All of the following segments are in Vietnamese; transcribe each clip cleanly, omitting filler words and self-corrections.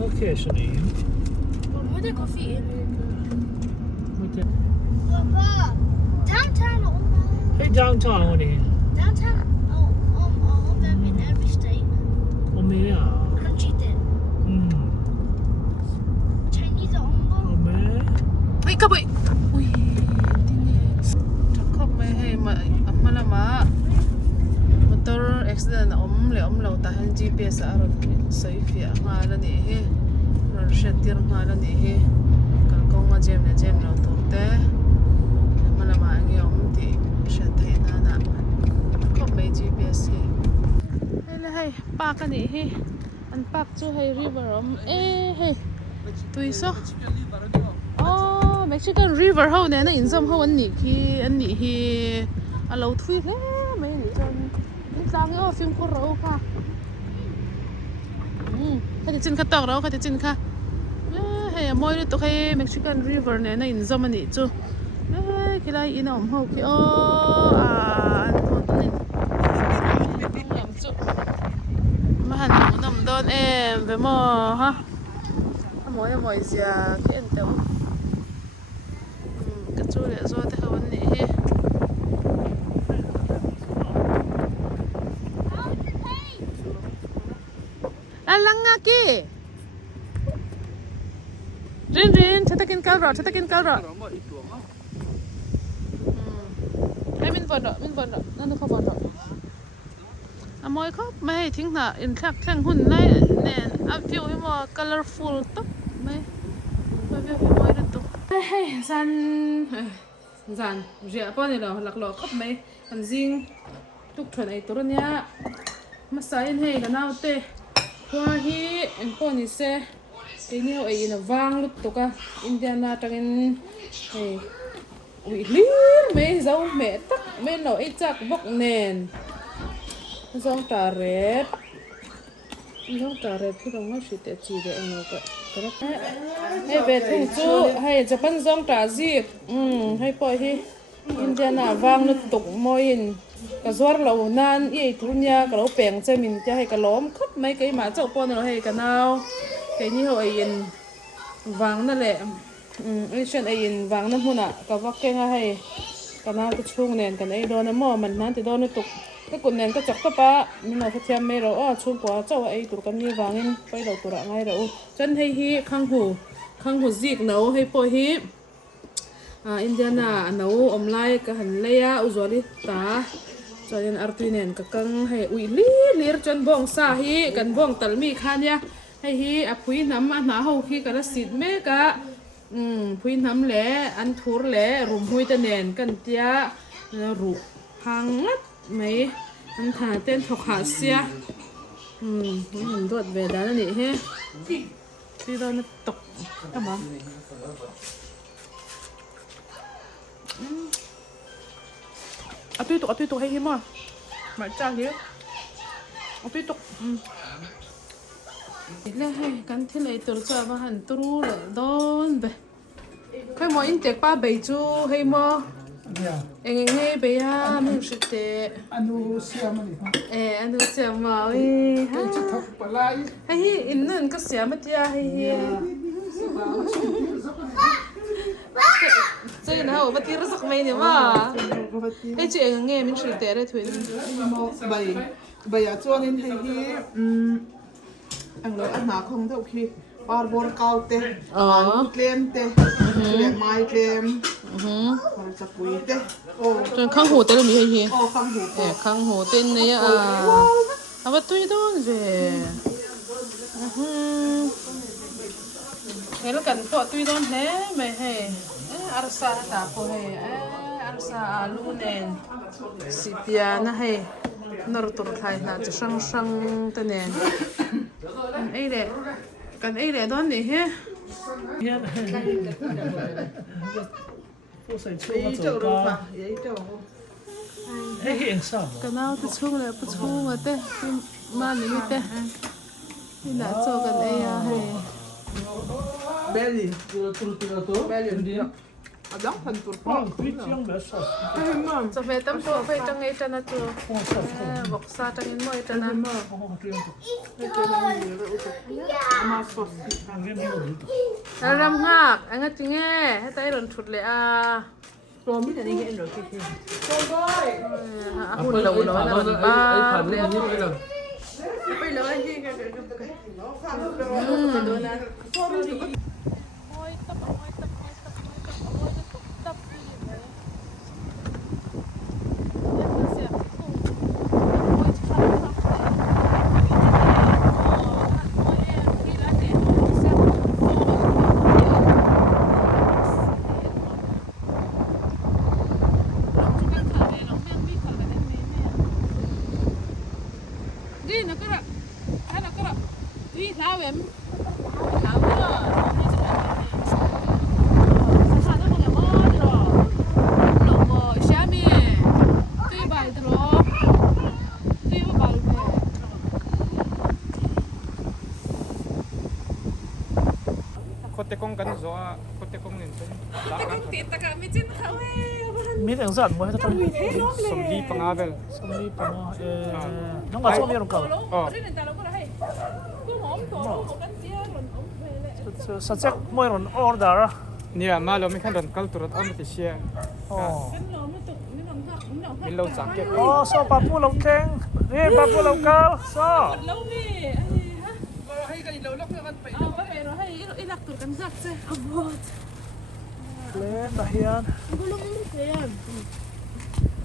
Occasionally. Where the coffee in? With the, Papa, downtown all hey, downtown on here. downtown all of them in every state. Oh, me, Crunchy did. Chinese are Oh, on me. Ay, kaboy! Uy, hindi Takop may hey, malama. Motor accident omlaw tahan GPS aron safe ya ngala ni he. Shatir ngala ni he. Kalkong nga jem na torte. Malama ang yung ti shatay na. Takop may GPS he. Hey, park ni he. An park to hey river hey. Tuiso. Oh, Mexican River ho nè nó in zoom ho anh nhỉ hi lâu thui thế mấy nhỉ cho những trang cái phim có rau cả cái trên khát tàu đâu cái trên khát hay mỗi đứa tụi hay Mexican River nè nó in zoom anh nhỉ chú cái này in ổn ho cái anh thôi tụi mình làm chú mà hẳn muốn nằm đón em với mò ha mỗi giờ cái anh tao cái chỗ này do thế hơn nè lang nga ki rin chata kin kal ro ai min von ro nanu kho von ro moi khóc mai thính na in khắc khang hun lai nè ap view hi mo colorful to mai view hi moi rin to hey zan ria pa ni lo lak lo khop mai an jing tuk thon ai tur nya ma sa in hey ganau te hoa hi en po ni se te ni ho ai in wang lut to ka indiana tangin hey ui lir mai zau me tak me no ai chak bok nen zong ta red khi đồng nó chỉ để chỉ để anh nó cái hay về thùng chú hay Japan zong ta gì hay bồi hi Indiana vang nó tục môi in cái zuar lâu nan ý thun nha cái lâu bèn chơi mình chơi hay cái lóm khắp mấy cái mà châu pon nó hay cái nào cái như hồi in vang nó lẹ Asian in vang nó hun à cái vắc cái hay cái nào cái chung nền cái này đó nó mò mình nan thì đó nó tục cái cột nền cái chọc cái ba mình nói phải thêm mấy rồi chung quá cháu ấy tụi con như vàng quay đầu tụi ngay rồi chân hay hi khang hù giết nấu hay bồi hi Indiana nấu lai cái hành lê uzoli ta cho nên artui nền cái căng hay ui lir chân bong sa hi cần bong tal mi khan ya hay hi phui nắm ăn há hậu khi cái là xịt mê cả phui nắm lẽ ăn thur lẽ rùm hui tên nền cần tia rủ hàng ngắt mấy anh thả tên thuộc hạ xia mình đuổi về đó là nị he đi đâu nó tục các bạn tuy tục hay hiếm à mà cha hiếm tuy tục là hay cắn thế này từ cho mà hẳn tru là đón về cái món in tẹt ba bảy chú hay mò anh nghe bây giờ mình sẽ để Anu siya man ito. anh nói xem mà ơi Kaya chitak palay. hay in nên cái xe mất ya hay chơi nào mà tira sắc mấy nhỉ mà hay chị anh nghe mình sẽ để đấy thôi Bây giờ cho nên hay hi anh nói anh nào không đâu khi bar bor cao te claim te mai claim còn sắp quý te cho khang hồ tên là gì hay không hủ khang hồ tên này mà tôi đó về cái là cần phở tôi đó thế mày hay arsa ta ko hay arsa alu nen sipia na hay nor tur khai na sang sang tên nè ấy đấy cần ấy để đón để he ý chỗ đâu mà ý chỗ Hey, hiện sao? cái nào thì chung là不chung mà thế mà ní thế thì đã cho cần ấy hay belly belly Adang than tur pa. Oh, three chiang best sauce. cho về tâm chỗ về trong ngay chân là chưa Oh, sauce. bọc xa trong ngay môi chân là Oh, three. Ama sauce. Ang game mo. làm ngạc anh ấy tiếng nghe hết tay lần thụt lệ à Rồi biết là đi nghe rồi kia. Rồi rồi. hùn lẩu nó là lần ba lệ Bây giờ anh đi cái đi nó cứ rạ nó cứ rạ đi tháo em tháo nữa sao nó không có được lẩu bò xá mi tuy bài được tuy có bài được Kote kong kan zo kote kong nin chen da kan tiệt tất cả mấy chân khâu Meat ang saan mo ito to. som di pangavel Somni pa mo. Nung nga so meron ka. oh cái này ta đâu có hay cứ ngóm tổ một cánh chia rồi ống về lại Sa check mo ron order. nia malo mi khan ron kal turat on ti sia Oh. cái lỗ nó tục nó nằm thẳng nó nằm min lo chak ke Oh, so papu lo keng. Papu lo kal. So. lâu đi hả hay cái lâu lắm nó phải. có vẻ rồi hay ít lạc tụi cánh giặc chứ Len dahian. Gulong mo yan.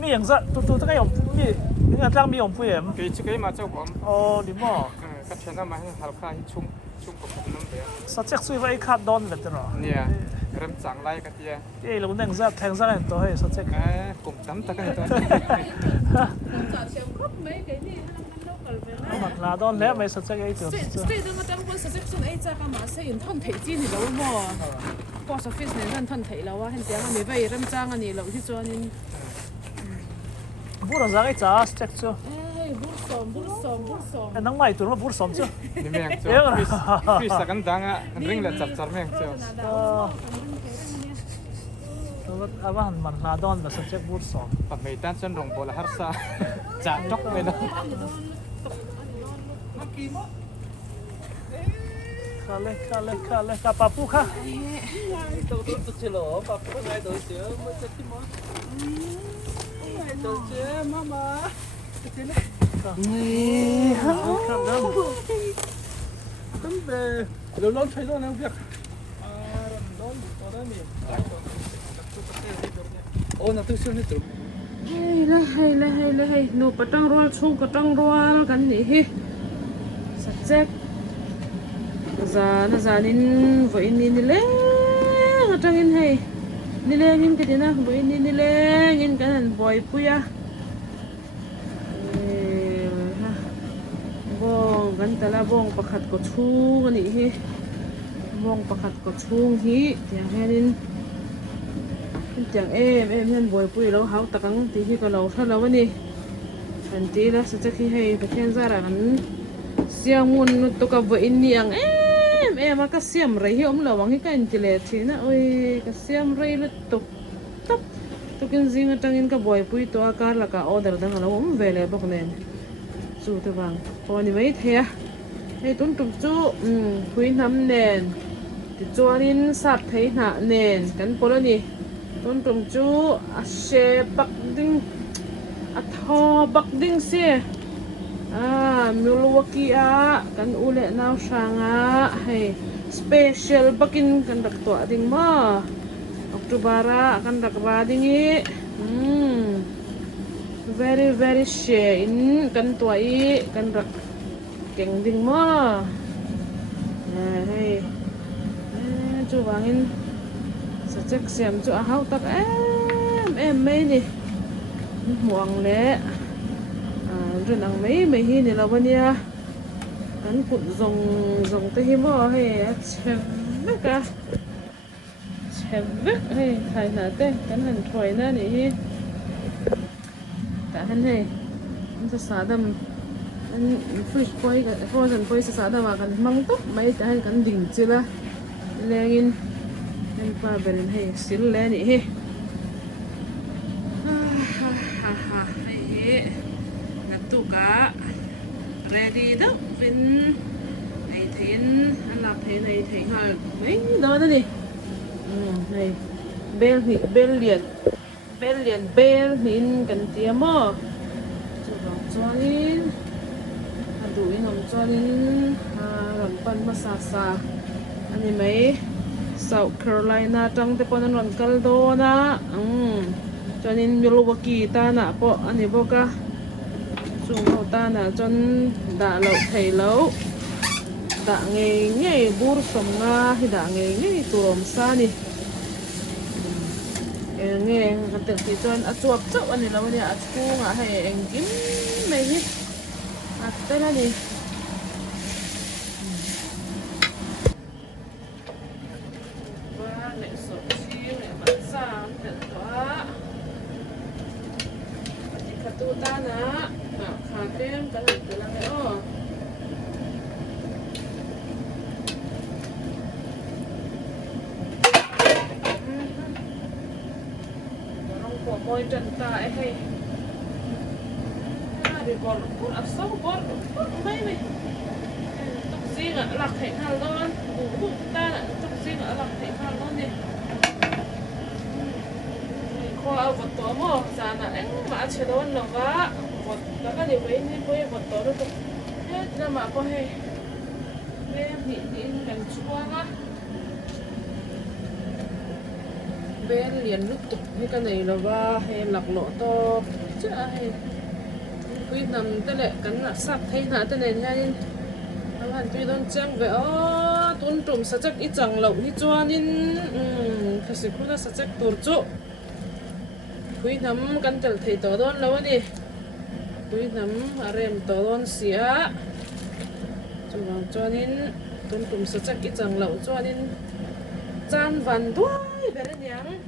Mi ang sa tu ta kayong mi. Nga tlang mi yung puyem. ke chi ke ma chau bom Oh, di mo. ka chena ma hal kha hi chung chung ko pom nam be Sa check sui vai khat don vet ro. nia ram chang lai ka tia Ei lo nang za thang za en to he sa check. kum tam ta ka to chọn xem khóc mấy cái gì nó đâu cần về này Mat la don le mai sa check ei to. straight nó đang quan sát section ấy cha cái mà sẽ in thân thể chi thì lâu mà post office này nên thân thể lâu á hiện tiếng mình về râm trang anh lâu thì cho nên Buro za ei cha check chu. ê bút sòm Nang mai tu ma bur som chu. ni meng chu Yang fish sakan danga ring la chap char meng chu Awan man la don ba sa check bur som. pa mei tan chen rong bol har sa cha tok me na Kale ka papu kha. lo lo chai lo na việc ô na tu siêu ni tu hay nụ bắt trăng roll chung bắt trăng roll cái này hi sạch chết giờ nên vậy nên đi lên ở trong in hay đi lên in cái gì na vậy nên đi lên in cái này boy puya bong kan tala bong pakhat ko chung ani hi bong pakhat ko chung hi tiang henin tiang em hen boy pui lo hau takang ti hi ko lo tha lo ani an ti la sa chaki hei pathen zara kan siang mun to ka bo in ni ang em ka siam rei hi om lo wang hi kan ti le thina oi ka siam rei lu to tap to kin zinga tangin ka boy pui to akar la ka order dang lo om vele bok nen chu te wang poni mai thea hei tun tum chu khui nam nen ti chuanin sat thei na nen kan polani tun tum chu a she bak ding a tho bak ding se Milwaukee a kan ule naw sanga hei special bakin kan rak to ding ma Octobera kan rak ra ding i very she in kan tuai kan rak keng ding ma hey chu wangin sa check siam chu a hau tak em mai ni muang le ren ang mai hi ni lawania kan kut zong te hi mo he chevek he thai na te kan han thoi na ni hi cả hắn này anh sa đam anh fish boy cái frozen boy sa đam mà kan mang tóc mấy cái hắn kan ding chila lengin em qua bên hay xin lên đi hay ngắt tụ cả ready đó vin này thiên anh làm thế này thấy hả mấy đó đó đi này bel liền nín cần tiêm mò cho nín đủ ngầm cho nín làm pan masasa anh ấy mấy South Carolina trong thế bọn nó caldo na cho nên Milwaukee ta nè po anh ấy bao cả chung hậu ta nè cho đã lẩu thầy lẩu đã nghe bur sầm nga thì đã nghe tuồng sa nè nghe anh tự thì cho anh chuột chốc anh ấy là bây giờ chu ngã hay anh kiếm này hết đây là gì và lại sốt chiên lại bắt sa thật quá thì khát tu ta nè khát thêm cái này cái này nữa của môi trần tại hay đi còn cũng ở sâu còn mấy mày tục riêng ở lạc thành hà luôn đủ ta là tục riêng ở lạc thành hà luôn nè khoa vật tổ mò già là anh mà chơi đâu nó vả vật đó cái điều ấy nên bây vật tổ nó cũng hết ra mà có hay em bị gần chua á bên liền lúc tục như cái này là va hay lọc lỗ to chứ hay quý nằm tới lệ cắn là sắp thấy hả tới này nha nên nó hẳn tuy đơn trang về tuôn trùm sát chắc ít chẳng lẩu đi cho nên thật sự cũng là sát chắc tổ chỗ quý nằm cắn chật thấy tổ đơn lâu đi quý nằm rèm tổ đơn xía cho nên tuôn trùm sát chắc ít chẳng lẩu cho nên chan vằn đuôi về đây nhàng